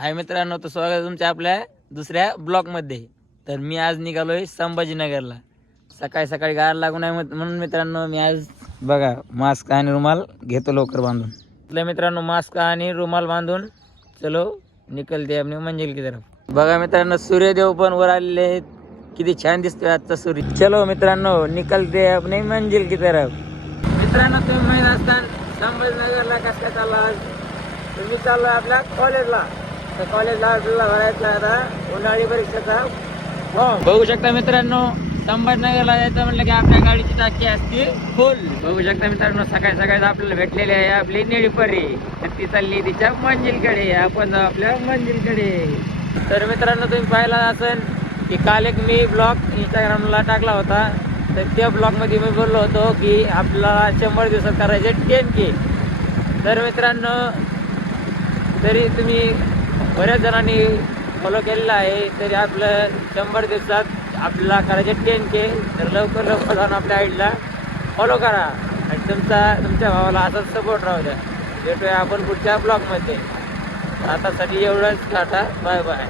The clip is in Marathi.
हाय मित्रांनो, तर स्वागत आहे तुमच्या आपल्या दुसऱ्या ब्लॉगमध्ये. तर मी आज निघालोय संभाजीनगरला. सकाळी सकाळी गाड लागून आहे म्हणून मित्रांनो मी आज बघा मास्क आणि रुमाल घेतो लवकर बांधून. आपल्या मित्रांनो मास्क आणि रुमाल बांधून चलो निकलते अपने मंजिल की तरफ. बघा मित्रांनो सूर्यदेव पण वर आलेले आहेत. किती छान दिसतोय आजचा सूर्य. चलो मित्रांनो निकलते अपने मंजिल की तरफ. मित्रांनो तुम्ही माहीत असताना संभाजीनगरला कसं काय चालला आज. तुम्ही चाललो आपल्या कॉलेजला. तर कॉलेजला आपल्याला भरायचा आता उन्हाळी परीक्षेचा फॉर्म. बघू शकता मित्रांनो संभाजीनगरला जायचं म्हटलं की आपल्या गाडीची टाकी असते फुल. बघू शकता मित्रांनो सकाळी सकाळी आपल्याला भेटलेली आहे आपली निळीपरी. तर ती चालली तिच्या मंजिलकडे. आपण जाऊ आपल्या मंजिलकडे. तर मित्रांनो तुम्ही पाहिला असेल की काल एक मी ब्लॉग इंस्टाग्रामला टाकला होता. तर त्या ब्लॉगमध्ये मी बोललो होतो की आपल्याला 100 दिवसात करायचे 10K. तर मित्रांनो तरी तुम्ही बऱ्याच जणांनी फॉलो केलेला आहे. तरी आपलं 100 दिवसात आपल्याला करायचे 10K. तर लवकर लवकर जाऊन आपल्या आईडला फॉलो करा आणि तुमच्या भावाला असाच सपोर्ट राहू द्या. भेटूया आपण पुढच्या ब्लॉगमध्ये. आतासाठी एवढंच. Tata bye bye.